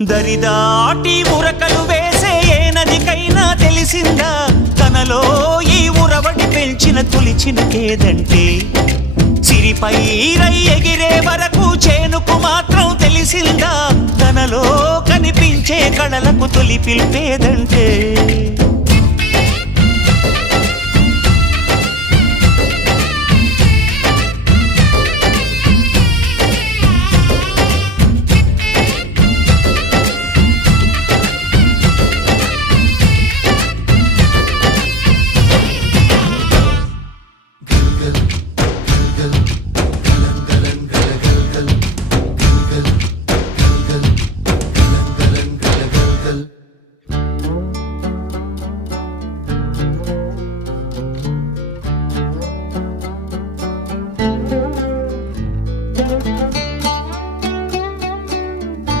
దరిదాటి ఉరకలు వేసే ఏ నదికైనా తెలిసిందా తనలో ఈ ఉరవడి పెంచిన తొలిచిన కేదంటే సిరిపై రై ఎగిరే వరకు చేనుకు మాత్రం తెలిసిందా తనలో కనిపించే కళలకు తొలి పిలిపేదంటే